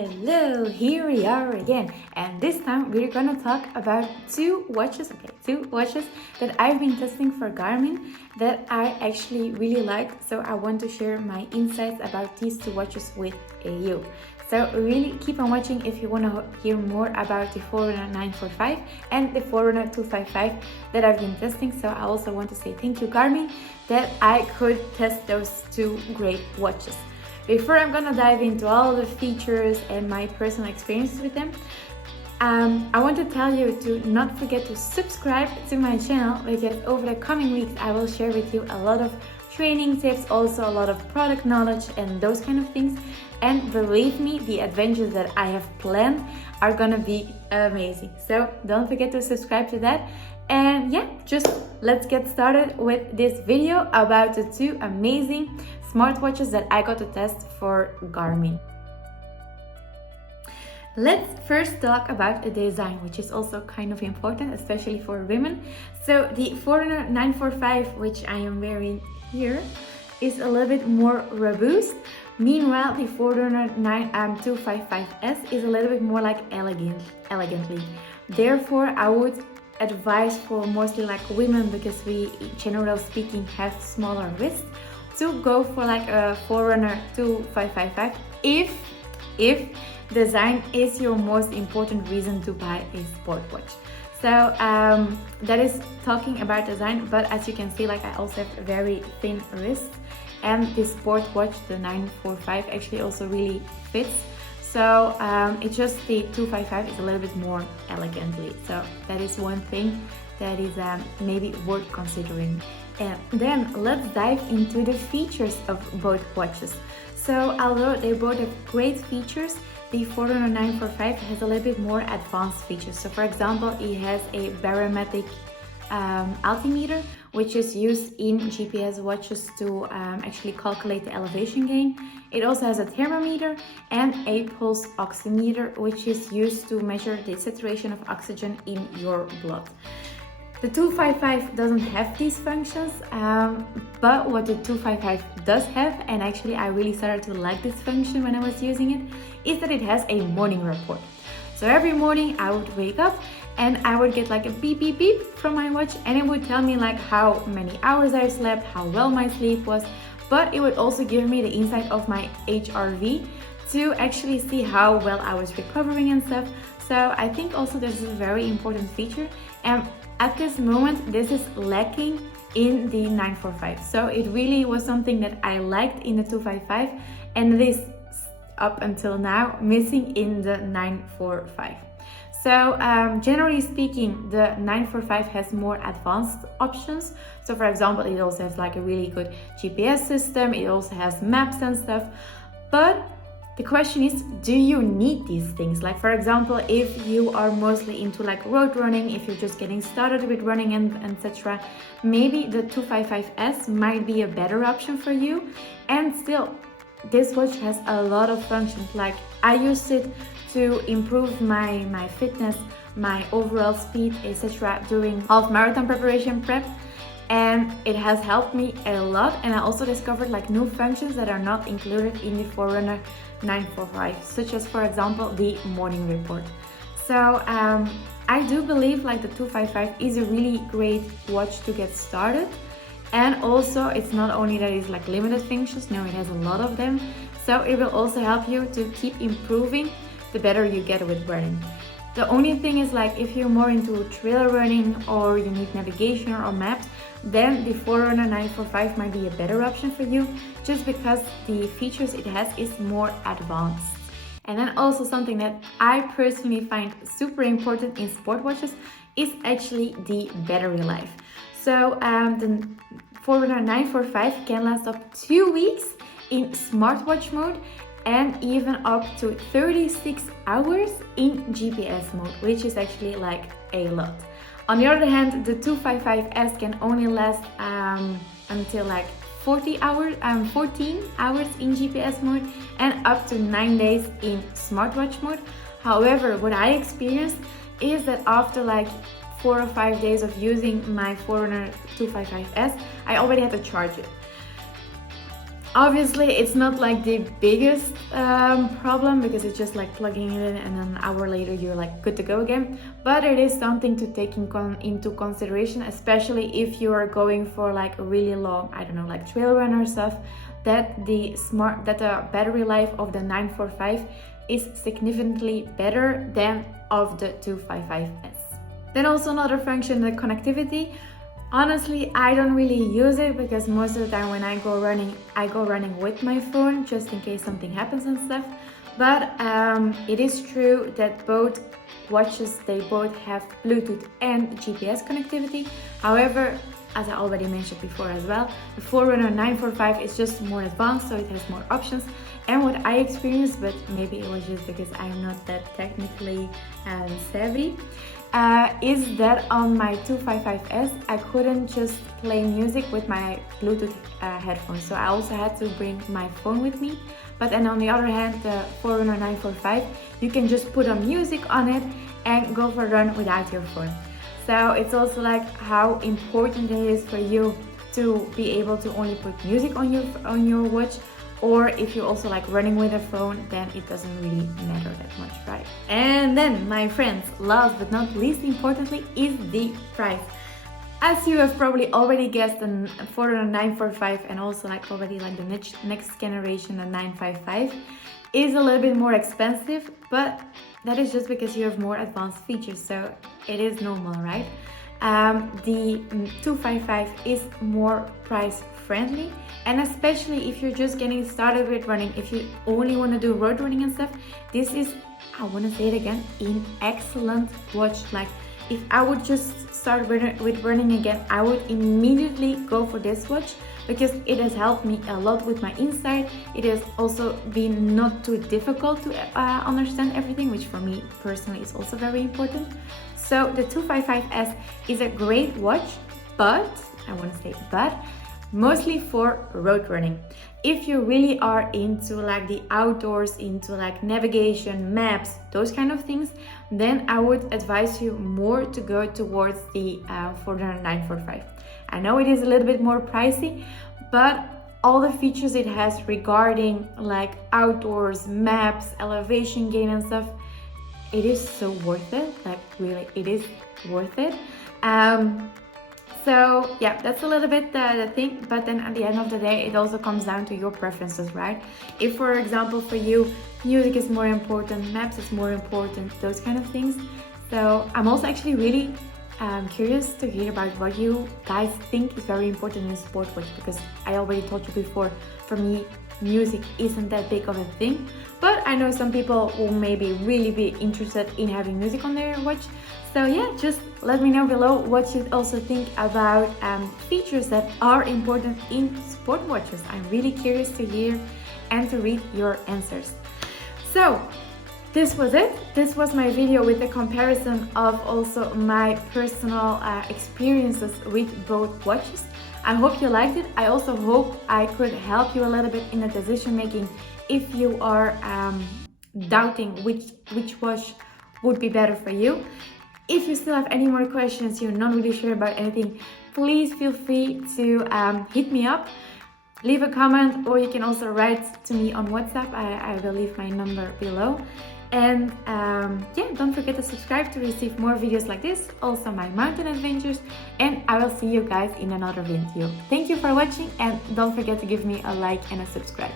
Hello, here we are again, and this time we're gonna talk about two watches that I've been testing for Garmin that I actually really liked. So I want to share my insights about these two watches with you. So really keep on watching if you want to hear more about the Forerunner 945 and the Forerunner 255 that I've been testing. So I also want to say thank you Garmin that I could test those two great watches. Before I'm gonna dive into all the features and my personal experiences with them, I want to tell you to not forget to subscribe to my channel, because over the coming weeks I will share with you a lot of training tips, also a lot of product knowledge and those kind of things. And believe me, the adventures that I have planned are gonna be amazing. So don't forget to subscribe to that. And yeah, just let's get started with this video about the two amazing smartwatches that I got to test for Garmin. Let's first talk about the design, which is also kind of important, especially for women. So the Forerunner 945, which I am wearing here, is a little bit more robust. Meanwhile, the Forerunner 255S is a little bit more like elegantly. Therefore, I would advise for mostly like women, because we, generally speaking, have smaller wrists, to go for like a Forerunner 2555 if design is your most important reason to buy a sport watch. So that is talking about design, but as you can see, like I also have very thin wrists, and this sport watch, the 945, actually also really fits. So it's just the 255 is a little bit more elegantly. So that is one thing that is maybe worth considering. And then let's dive into the features of both watches. So although they both have great features, the Forerunner 945 has a little bit more advanced features. So for example, it has a barometric altimeter, which is used in GPS watches to actually calculate the elevation gain. It also has a thermometer and a pulse oximeter, which is used to measure the saturation of oxygen in your blood. The 255 doesn't have these functions, but what the 255 does have, and actually I really started to like this function when I was using it, is that it has a morning report. So every morning I would wake up and I would get like a beep beep beep from my watch, and it would tell me like how many hours I slept, how well my sleep was, but it would also give me the insight of my HRV to actually see how well I was recovering and stuff. So I think also this is a very important feature, and at this moment this is lacking in the 945. So it really was something that I liked in the 255, and it is up until now missing in the 945. So generally speaking, the 945 has more advanced options. So for example, it also has like a really good GPS system, it also has maps and stuff. But the question is, do you need these things? Like for example, if you are mostly into like road running, if you're just getting started with running and etc., maybe the 255S might be a better option for you. And still, this watch has a lot of functions. Like I used it to improve my fitness, my overall speed, etc. during half marathon preparation prep, and it has helped me a lot. And I also discovered like new functions that are not included in the Forerunner 945, such as for example the morning report. So I do believe like the 255 is a really great watch to get started. And also it's not only that it's like limited functions, no, it has a lot of them. So it will also help you to keep improving the better you get with running. The only thing is like if you're more into trail running or you need navigation or maps, then the Forerunner 945 might be a better option for you, just because the features it has is more advanced. And then also something that I personally find super important in sport watches is actually the battery life. So the Forerunner 945 can last up 2 weeks in smartwatch mode, and even up to 36 hours in GPS mode, which is actually like a lot. On the other hand, the 255S can only last until like 14 hours in GPS mode, and up to 9 days in smartwatch mode. However, what I experienced is that after like 4 or 5 days of using my Forerunner 255S, I already had to charge it. Obviously, it's not like the biggest problem because it's just like plugging it in and then an hour later you're like good to go again. But it is something to take into consideration, especially if you are going for like a really long, I don't know, like trail run or stuff, that the battery life of the 945 is significantly better than of the 255S. Then also another function, the connectivity. Honestly, I don't really use it because most of the time when I go running with my phone just in case something happens and stuff. But it is true that both watches, they both have Bluetooth and GPS connectivity. However, as I already mentioned before as well, the Forerunner 945 is just more advanced, so it has more options. And what I experienced, but maybe it was just because I'm not that technically savvy, is that on my 255S I couldn't just play music with my Bluetooth headphones, so I also had to bring my phone with me. But then on the other hand, the Forerunner 945, you can just put on music on it and go for a run without your phone. So it's also like how important it is for you to be able to only put music on your watch, or if you're also like running with a phone, then it doesn't really matter that much, right? And then, my friends, last but not least importantly, is the price. As you have probably already guessed, the Forerunner 945 and also like already like the next generation, the 955, is a little bit more expensive, but that is just because you have more advanced features, so it is normal, right? The 255 is more price friendly, and especially if you're just getting started with running, if you only want to do road running and stuff, this is, I want to say it again, an excellent watch. Like, if I would just start with running again, I would immediately go for this watch because it has helped me a lot with my insight. It has also been not too difficult to understand everything, which for me personally is also very important. So the 255S is a great watch, but, I want to say but, mostly for road running. If you really are into like the outdoors, into like navigation, maps, those kind of things, then I would advise you more to go towards the Forerunner 945. I know it is a little bit more pricey, but all the features it has regarding like outdoors, maps, elevation gain and stuff, it is so worth it. Like, really, it is worth it. So yeah, that's a little bit the thing, but then at the end of the day, it also comes down to your preferences, right? If, for example, for you, music is more important, maps is more important, those kind of things. So I'm also actually really curious to hear about what you guys think is very important in a sport watch, because I already told you before, for me, music isn't that big of a thing, but I know some people will maybe really be interested in having music on their watch. So yeah, just let me know below what you also think about features that are important in sport watches. I'm really curious to hear and to read your answers. So this was it. This was my video with the comparison of also my personal experiences with both watches. I hope you liked it. I also hope I could help you a little bit in the decision making if you are doubting which watch would be better for you. If you still have any more questions, you're not really sure about anything, please feel free to hit me up, leave a comment, or you can also write to me on WhatsApp. I will leave my number below. And yeah, don't forget to subscribe to receive more videos like this, also my mountain adventures, and I will see you guys in another video. Thank you for watching, and don't forget to give me a like and a subscribe.